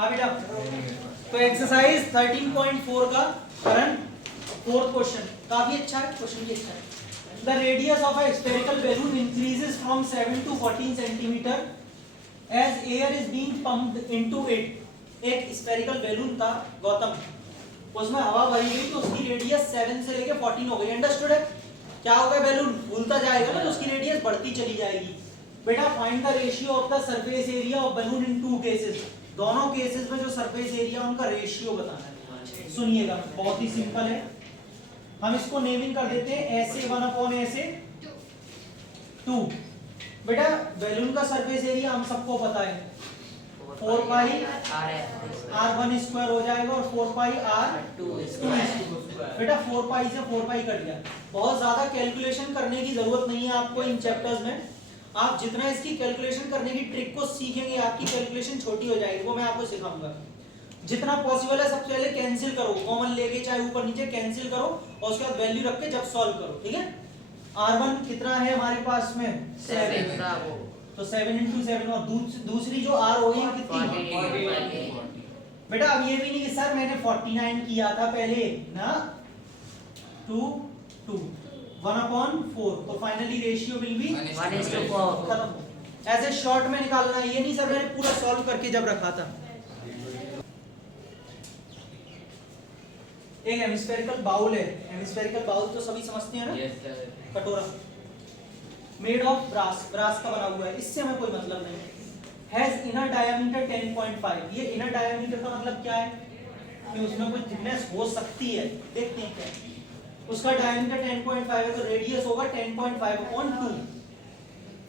हाँ बेटा, तो एक्सरसाइज 13.4 का करंट फोर्थ क्वेश्चन काफी अच्छा है, क्वेश्चन भी अच्छा है। The radius of a spherical balloon increases from 7 to 14 centimetre as air is being pumped into it. एक स्फेरिकल बैलून था गौतम, उसमें हवा भरी गई तो उसकी रेडियस 7 से लेके 14 हो गई। अंडरस्टूड है? क्या होगा, बैलून फूलता जाएगा ना तो उसकी रेडियस बढ़ती चली जाएगी। बेटा find the ratio of the surface area of balloon in two cases. दोनों केसेस में जो सरफेस एरिया उनका रेशियो बताना है। सुनिएगा, बहुत ही सिंपल है। हम इसको नेमिंग कर देते हैं ऐसे 1 ऐसे 2। बेटा बैलून का सरफेस एरिया हम सबको पता है 4 पाई r1 स्क्वायर हो जाएगा और 4 पाई r2 स्क्वायर। बेटा 4 पाई से 4 पाई कट गया। बहुत ज्यादा कैलकुलेशन करने की जरूरत नहीं है आपको इन चैप्टर्स में। आप जितना इसकी कैलकुलेशन करने की ट्रिक को सीखेंगे आपकी कैलकुलेशन छोटी हो जाएगी, वो मैं आपको सिखाऊंगा। जितना पॉसिबल है सबसे पहले कैंसिल करो, कॉमन लेके चाहे ऊपर नीचे कैंसिल करो और उसके बाद वैल्यू रख के जब सॉल्व करो, ठीक है। r1 कितना है हमारे पास में 7, तो 7 into 7 और दूसरी जो r होगी कितनी। बेटा अब ये भी नहीं कि सर मैंने 49 किया था पहले ना, 2 2 1/4, तो फाइनली रेशियो विल बी 1:4। खत्म। ऐसे शॉर्ट में निकालना है, ये नहीं सर मैंने पूरा सॉल्व करके जब रखा था। एक हेमिस्फेरिकल बाउल है, हेमिस्फेरिकल बाउल तो सभी समझते हैं ना। Yes sir. कटोरा मेड ऑफ ब्रास, ब्रास का बना हुआ है, इससे हमें कोई मतलब नहीं है। Has inner diameter 10.5। ये इनर डायमीटर का मतलब क्या है कि उसमें कुछ थिकनेस हो सकती है, देखते हैं क्या। उसका डायमीटर 10.5 है तो रेडियस होगा 10.5/2।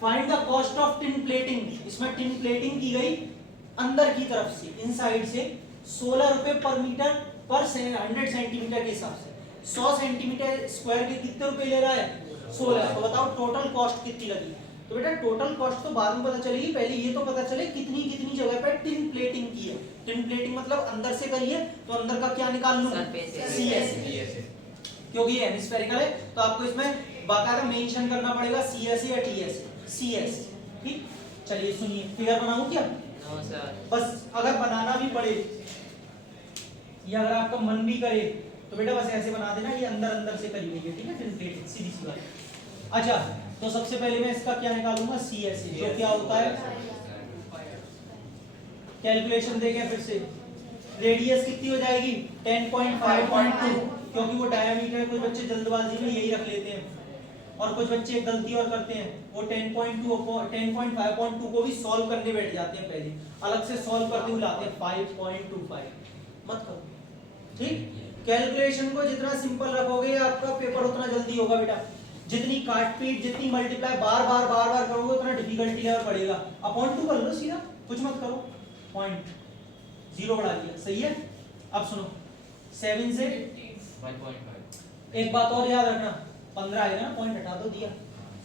Find the cost of tin plating. इसमें टिन प्लेटिंग की गई अंदर की तरफ से, इनसाइड से 16 रुपए पर मीटर पर 100 सेंटीमीटर के हिसाब से। 100 सेंटीमीटर स्क्वायर के कितने रुपए ले रहा है 16। तो बताओ टोटल कॉस्ट कितनी लगी। तो बेटा टोटल कॉस्ट तो बाद में पता चलेगी, पहले ये तो पता चले कितनी कितनी जगह पे टिन प्लेटिंग की है। टिन प्लेटिंग मतलब अंदर से करिए तो अंदर का क्या निकाल लूं, CS, क्योंकि ये हेमिस्फेरिकल है तो आपको इसमें बाकायदा मेंशन करना पड़ेगा CS या TS, CS। ठीक, चलिए सुनिए, फिगर बनाऊं क्या? No sir. बस अगर बनाना भी पड़े या अगर आपका मन भी करे तो बेटा बस ऐसे बना देना, ये अंदर अंदर से करी हुई है, ठीक है, टिन प्लेटिंग सीधी सी बात। अच्छा तो सबसे पहले मैं इसका क्या निकालूंगा CS, जो क्या होता है कैलकुलेशन देखें फिर से। रेडियस कितनी हो जाएगी 10.5/2, क्योंकि वो डायमीटर, कुछ बच्चे जल्दबाजी में यही रख लेते हैं और कुछ बच्चे एक गलती और करते हैं, वो 10.5/2 को भी सॉल्व करने बैठ जाते हैं, पहले अलग से सॉल्व करते हुए लाते हैं 5.25। मत करो, ठीक। कैलकुलेशन को जितना सिंपल रखोगे आपका पेपर उतना जल्दी होगा बेटा। जितनी काट पीट, जितनी मल्टीप्लाई बार बार करोगे उतना डिफिकल्टी लेवल बढ़ेगा। अपॉन 2 कर लो सीधा, कुछ मत करो, पॉइंट 0 बढ़ा दिया, सही है। अब सुनो 7 से 1.5। एक बात और याद रखना, 15 आएगा ना, पॉइंट हटा दो दिया।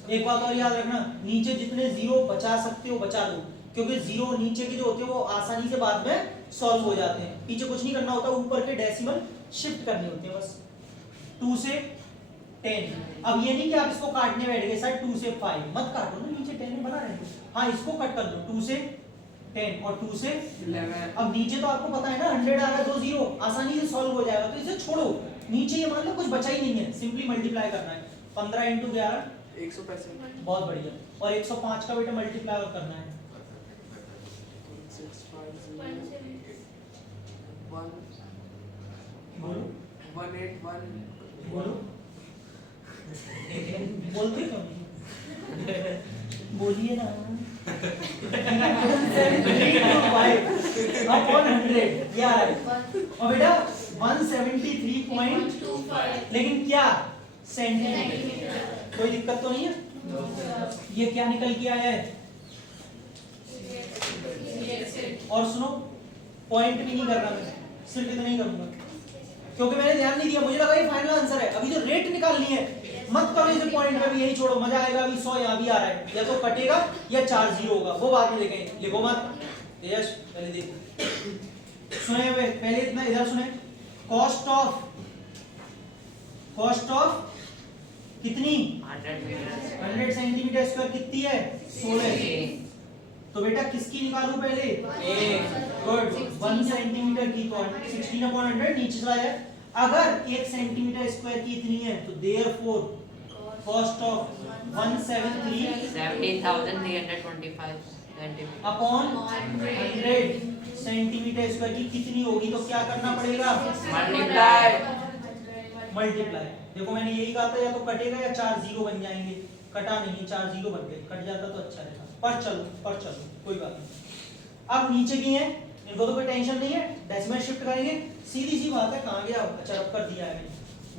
एक बात और याद रखना, नीचे जितने 0 बचा सकते हो बचा दो, क्योंकि 0 नीचे के जो होते हैं वो आसानी से बाद में सॉल्व हो जाते हैं। पीछे कुछ नहीं करना होता, ऊपर के डेसिमल शिफ्ट करने होते हैं बस। 2 से 10। अब ये नहीं कि आप इसको काटने बैठ गए सर 2 से 5, मत काटो ना, नीचे 10 बना रहे हैं। हाँ इसको कट कर दो, 2 से 10 और 2 से 11। अब नीचे तो आपको पता है ना 100 आ रहा है, 2 0 आसानी से सॉल्व हो जाएगा, तो इसे छोड़ो। नीचे ये मान लो कुछ बचा ही नहीं है, सिंपली मल्टीप्लाई करना है। 15 × 11 165। बहुत बढ़िया। और 105 का बेटा मल्टीप्लाई और करना है। 181। बोलो बोलते क्यों नहीं? बोलिए ना। अपॉन 100 या और बेटा 173.25, लेकिन क्या सेंटीमीटर। कोई दिक्कत तो नहीं है। ये क्या निकल के आया है? और सुनो पॉइंट भी नहीं कर रहा मैं, सिर्फ इतना ही करूंगा क्योंकि मैंने ध्यान नहीं दिया, मुझे लगा ये फाइनल आंसर है। अभी जो रेट निकालनी है मत करो इसे पॉइंट में भी, यही छोड़ो, मजा आएगा। अभी 100 यहाँ भी आ रहा है, या तो कटेगा या 4 0 होगा, वो बाद में देखेंगे। लिखो मत यश, पहले देख सुने हुए, पहले इतना इधर सुने। कॉस्ट ऑफ कितनी 100 सेंटीमीटर स्क्वायर कितनी है 16। तो बेटा किसकी निकालूं पहले? गुड। 1 सेंटीमीटर की तो 16/100 नीचे चला जाए। अगर 1 सेंटीमीटर स्क्वायर की इतनी है तो therefore cost of 173 17,325 centimetre upon 100 centimetre square की कितनी होगी, तो क्या करना पड़ेगा, मल्टीप्लाई। देखो मैंने यही कहा था, या तो कटेगा या 4 जीरो बन जाएंगे, कटा नहीं, 4 जीरो बन गए, कट जाता तो अच्छा रहता। पर चलो कोई बात नहीं। अब नीचे की है, इनको तो कोई टेंशन नहीं है, डेसिमल शिफ्ट करेंगे, सीधी सी बात है। कहां गया, अच्छा रब कर दिया है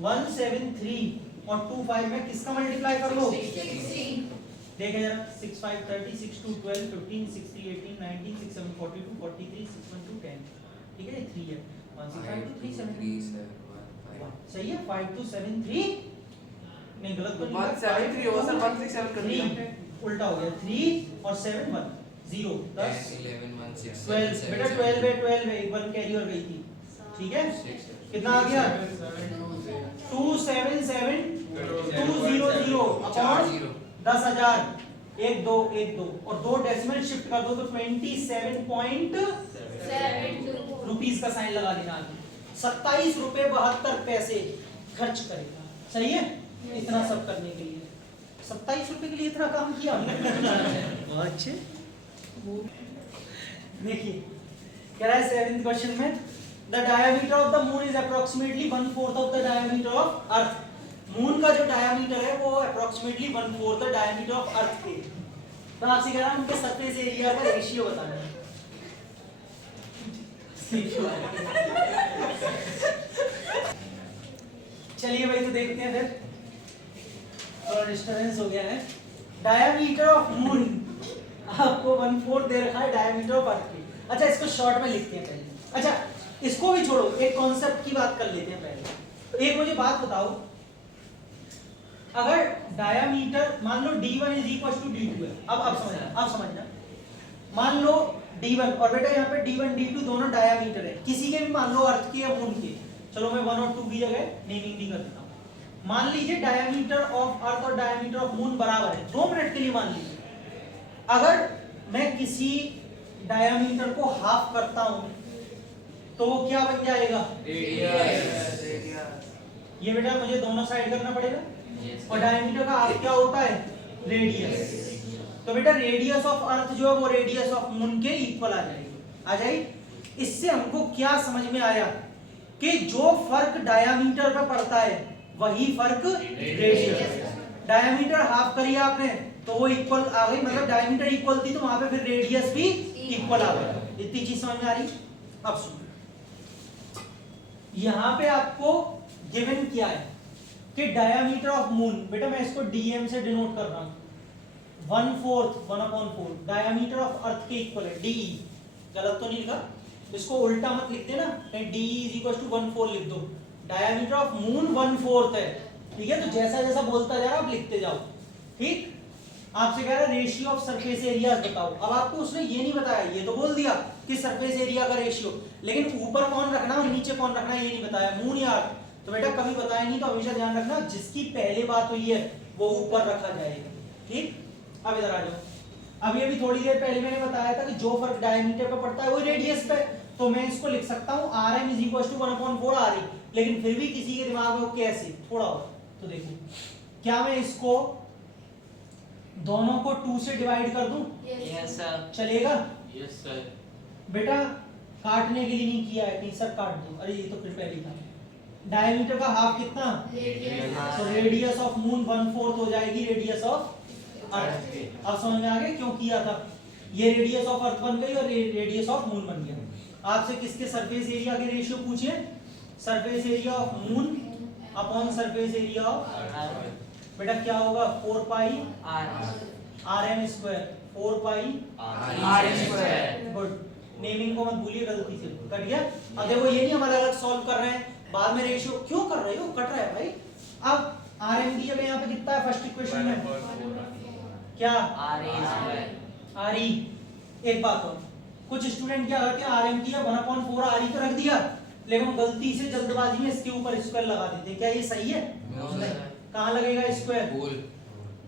173 और 25 में किसका मल्टीप्लाई कर लो, देखे जरा 6 5 30 6 2 12 15 16 18 19 6 7 42 43 6 1 2 10, ठीक है, 3 है 1 6 5 2 3 7 सही है। 5 2 7 3 नहीं, गलत बोल दिया, 173 हो सर, 167 कर दिया, 3 उल्टा हो गया, 3 और 7 1 0 10 11 1 6 12 बेटा 12 है, एक 1 कैरी और गई थी, ठीक है, कितना आ गया 277 200 अपॉन 10,000 1 2 1 2 और 2 डेसिमल शिफ्ट कर दो तो 27.72 रुपीस का साइन लगा देना आगे, 27 रुपए 72 पैसे खर्च करेगा, सही है। इतना सब करने के लिए 27 रुपए के लिए इतना काम किया हमने। अच्छे देखिए कह रहा है 7th क्वेश्चन में, the diameter of the moon is approximately 1/4 of the diameter of earth. Moon का जो डायमीटर है वो approximately 1/4 the diameter of earth के। तो आपसे कह रहा हूं उनके सरफेस एरिया का रेशियो बताना है। चलिए भाई तो देखते हैं फिर, थोड़ा डिस्टर्बेंस हो गया है। डायमीटर ऑफ मून आपको 1/4 दे रखा है डायमीटर ऑफ अर्थ की। अच्छा इसको शॉर्ट में लिखते हैं पहले। अच्छा इसको भी छोड़ो, एक कॉन्सेप्ट की बात कर लेते हैं पहले। एक मुझे बात बताओ, अगर डायमीटर मान लो d1 = d2 है, अब समझना, मान लो d1 और बेटा यहाँ पे d1 d2 दोनों डायमीटर है, किसी के भी मान लो अर्थ के या मून के, चलो मैं 1 और 2 की जगह नेमिंग भी कर देता हूं। मान लीजिए डायमीटर ऑफ अर्थ और डायमीटर ऑफ मून बराबर है, 2 मिनट के लिए मान लीजिए। अगर मैं किसी डायमीटर को हाफ करता हूं तो वो क्या बन जाएगा, रेडियस। ये बेटा मुझे दोनों साइड करना पड़ेगा, और डायमीटर का हाफ क्या होता है, रेडियस। तो बेटा रेडियस ऑफ अर्थ जो है वो रेडियस ऑफ मून के इक्वल आ जाएगी, इससे हमको क्या समझ में आया कि जो फर्क डायमीटर पे पड़ता है वही फर्क रेडियस। डायमीटर हाफ करी आपने तो वो इक्वल आ गई, मतलब डायमीटर इक्वल थी तो वहां पे फिर रेडियस भी इक्वल आ गया। इतनी चीज समझ में आ रही। अब सुनो, यहां पे आपको गिवन किया है कि डायमीटर ऑफ मून, बेटा मैं इसको dm से डिनोट कर रहा हूं, 1/4 डायमीटर ऑफ अर्थ के इक्वल है de। गलत तो नहीं लिखा, इसको उल्टा मत लिख देना, कहीं de = 1/4 लिख दो। डायमीटर ऑफ मून 1/4 है, ठीक है, तो जैसा जैसा बोलता जा रहा आप लिखते जाओ, ठीक। आपसे कह रहा है रेशियो ऑफ सरफेस एरियाज बताओ। अब आपको उसने ये नहीं बताया, ये तो बोल दिया कि सरफेस एरिया का रेशियो, लेकिन ऊपर कौन रखना और नीचे कौन रखना ये नहीं बताया, मून या अर्थ। तो बेटा कभी बताया नहीं, तो हमेशा ध्यान रखना जिसकी पहले बात हुई है वो ऊपर रखा जाएगा, ठीक। अब इधर आ जाओ, अब ये भी थोड़ी देर पहले मैंने बताया था कि जो फर्क डायमीटर पे पड़ता है वो रेडियस पे, तो मैं इसको लिख सकता हूं Rm = 1/4 Re। लेकिन फिर भी किसी के दिमाग में वो कैसे थोड़ा और, तो देखो क्या मैं इसको दोनों को 2 से डिवाइड कर दूं, यस सर, चलेगा। यस सर, बेटा काटने के लिए नहीं किया है, कहीं सर काट दो, अरे ये तो फिर पहले था। डायमीटर का हाफ कितना, तो रेडियस ऑफ मून 1/4 हो जाएगी रेडियस ऑफ अर्थ। अब समझ में आ गया क्यों किया था, ये रेडियस ऑफ अर्थ बन गई और रेडियस ऑफ मून बन गया। आपसे किसके सरफेस एरिया के रेशियो पूछे, surface area of moon upon surface area of, बेटा क्या होगा 4 पाई rm स्क्वायर, 4 पाई r स्क्वायर। गुड, नेमिंग को मत भूलिए, गलती से कट गया। अब देखो ये नहीं हम अलग अलग सॉल्व कर रहे हैं, बाद में रेशियो क्यों कर रहे हो, कट रहा है भाई। अब rm की जगह यहाँ पे कितना है फर्स्ट इक्वेशन में, क्या re। एक बात और, कुछ स्टूडेंट क्या करते हैं rm की 1/4 re तो रख दिया, लेकिन गलती से जल्दबाजी में इसके ऊपर स्क्वायर लगा देते हैं, क्या ये सही है, नहीं। कहाँ लगेगा square, hole,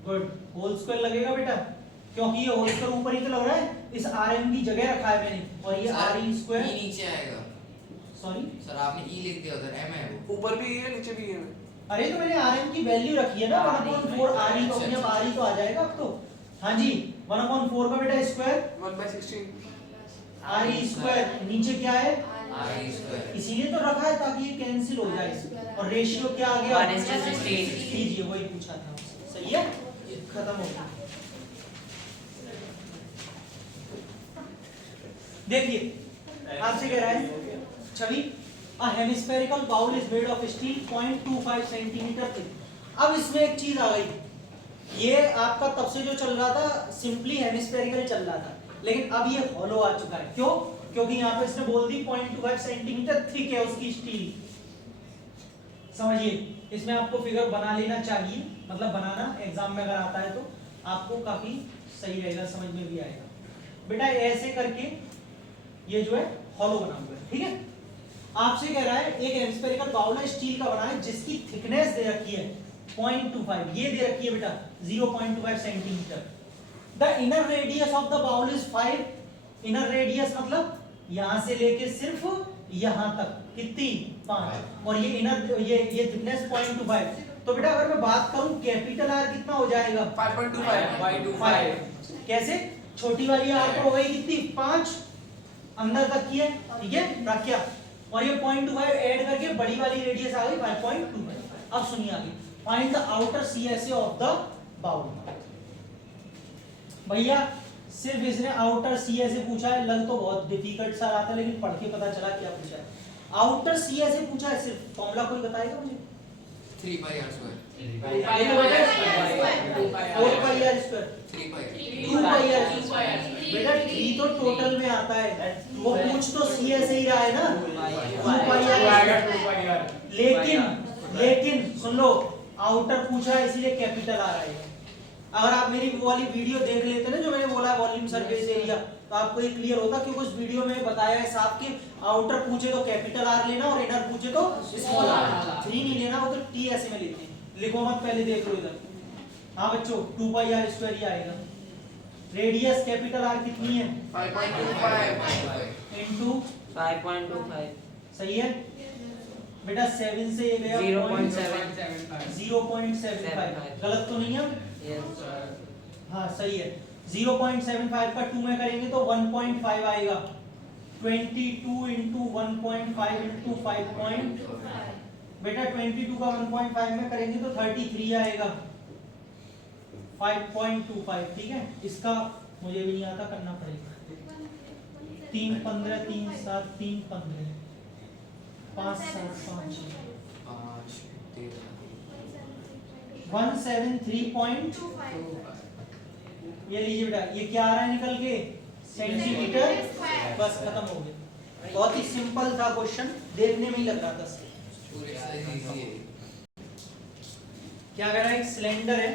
good, hole square लगेगा बेटा, क्योंकि ये होल स्क्वायर ऊपर ही तो लग रहा है, इस rm की जगह रखा है मैंने, और ये re स्क्वायर ई नीचे आएगा सॉरी सर, आपने ई लिख दिया उधर, एम है वो। ऊपर भी है नीचे भी है। अरे तो मैंने rm की वैल्यू रखी है ना 1/4 re, तो अपने आप re तो आ जाएगा अब तो। हाँ जी 1/4 का बेटा स्क्वायर 1/16 re स्क्वायर, नीचे क्या है आर ई स्क्वायर। इसीलिए तो रखा है ताकि ये कैंसिल हो जाए, और रेशियो क्या आ गया 1:16। लीजिए वही पूछा था मुझसे। सही है, खत्म हो गया। देखिए आपसे कह रहा है छवि, a hemispherical bowl is made of steel 0.25 centimetre thick. अब इसमें एक चीज आ गई, ये आपका तब से जो चल रहा था सिंपली हेमिस्फेरिकल चल रहा था, लेकिन अब ये हॉलो आ चुका है। क्यों? क्योंकि यहाँ पे इसने बोल दी 0.25 सेंटीमीटर थिक है उसकी स्टील। समझिए, इसमें आपको फिगर बना लेना चाहिए, मतलब बनाना एग्जाम में अगर आता है तो आपको काफी सही रहेगा, समझ में भी आएगा। बेटा ऐसे करके ये जो है हॉलो बना हुआ है, ठीक है। आपसे कह रहा है एक हेमिस्फेरिकल बाउल है, स्टील का बना है, जिसकी थिकनेस दे रखी है 0.25, ये दे रखी है बेटा 0.25 centimetre. The inner radius of the bowl is 5। Inner radius मतलब यहां से लेके सिर्फ यहां तक कितनी 5, और ये इनर ये थिकनेस 0.25। तो बेटा अगर मैं बात करूं कैपिटल आर कितना हो जाएगा 5.25 कैसे? छोटी वाली आर तो हो गई कितनी 5 अंदर तक की है, ठीक है, रखिया, और ये 0.25 ऐड करके बड़ी वाली रेडियस आ गई 5.25। अब सुनिए आगे, find the outer CSA of the bowl. भैया सिर्फ इसने आउटर सीएसए पूछा है, लग तो बहुत डिफिकल्ट सा रहा था, लेकिन पढ़ के पता चला क्या पूछा है। आउटर सीएसए पूछा है, सिर्फ फॉर्मूला कोई बताएगा मुझे? 3 pi r square. 4 pi r square 3 pi 2 pi r square. बेटा 3 तो टोटल में आता है, वो पूछ तो सीएसए ही रहा है ना, 2 पाई आर। लेकिन सुन लो, आउटर पूछा है इसीलिए कैपिटल आ रहा है। अगर आप मेरी वो वाली वीडियो देख लेते ना जो मैंने बोला है वॉल्यूम सरफेस एरिया, तो आपको ये क्लियर होता, क्योंकि उस वीडियो में बताया है साहब कि आउटर पूछे तो कैपिटल आर लेना और इनर पूछे तो स्मॉल आर। 3 नहीं लेना, वो तो टी ऐसे में लेते हैं। लिखो मत, पहले देख लो इधर। हाँ बच्चों 2 पाई आर स्क्वायर ही आएगा। रेडियस कैपिटल आर कितनी है 5.25 इनटू 5.25 सही है बेटा, 7 से ये गया 0.75। गलत तो नहीं है? yes हाँ सही है। 0.75 का 2 में करेंगे तो 1.5 आएगा। 22 इंटू 1.5 इंटू 5. बेटा 22 का 1.5 में करेंगे तो 33 आएगा। 5.25 ठीक है। इसका मुझे भी नहीं आता, करना पड़ेगा। 3 15 3 7 3 15 5 7 5 173.2। ये लीजिए बेटा, ये क्या आ रहा है निकल के? सेंटीमीटर। बस खत्म हो गया। बहुत ही सिंपल था क्वेश्चन, देखने में ही लग रहा था क्या कह रहा है? एक सिलेंडर है,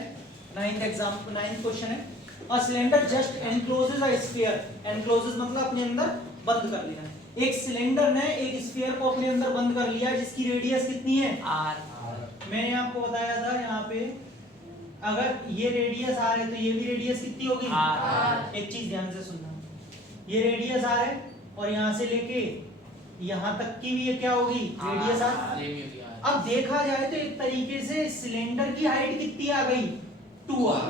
9th क्वेश्चन है। A cylinder just encloses a sphere. Encloses मतलब अपने अंदर बंद कर लेना। एक सिलेंडर ने एक स्फीयर को अपने अंदर बंद कर लिया, जिसकी रेडियस कितनी है? r। मैंने आपको बताया था यहाँ पे अगर ये रेडियस आर है तो ये भी रेडियस कितनी होगी? r। एक चीज ध्यान से सुनना, ये रेडियस आर है और यहाँ से लेके यहाँ तक की भी ये क्या होगी? Radius R. अब देखा जाए तो एक तरीके से सिलेंडर की हाइट कितनी आ गई? 2r।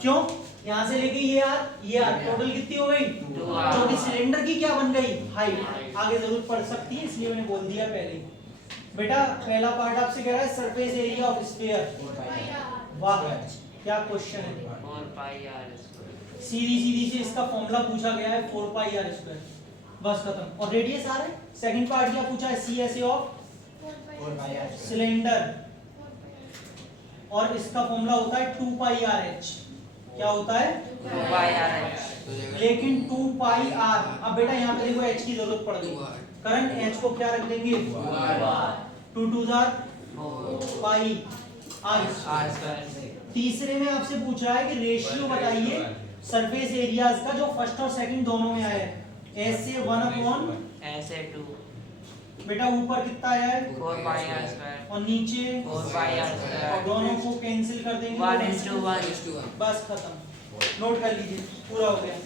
क्यों? यहाँ से लेके ये आर टोटल कितनी हो गई? 2r। क्योंकि सिलेंडर की क्या बन गई? हाइट। आगे जरूरत पड़ सकती है इसलिए मैंने बोल दिया पहले। बेटा पहला पार्ट आपसे कह रहा है सरफेस एरिया ऑफ स्फीयर। वाह क्या क्वेश्चन है। 4 pi r²। सीधी से इसका फॉर्मूला पूछा गया है 4 पाई आर स्क्वायर। बस खत्म। और रेडियस आर है। सेकंड पार्ट क्या पूछा है? सीएसए ऑफ सिलेंडर, और इसका फॉर्मूला होता है 2 पाई आर एच। क्या होता है? 2 pi r। लेकिन 2 पाई आर, अब बेटा यहाँ पे देखो एच की जरूरत पड़ गई। करंट एच को क्या रख देंगे? 2 2 पाई आर। तीसरे में आपसे पूछा है कि रेशियो बताइए सरफेस एरियाज का जो फर्स्ट और सेकंड दोनों में आया है। ऐसे 1/, ऐसे 2। बेटा ऊपर कितना आया है? 4 pi r²। और नीचे 4 pi और r²। दोनों को कैंसिल कर देंगे 1:1। बस खत्म। नोट कर लीजिए, पूरा हो गया।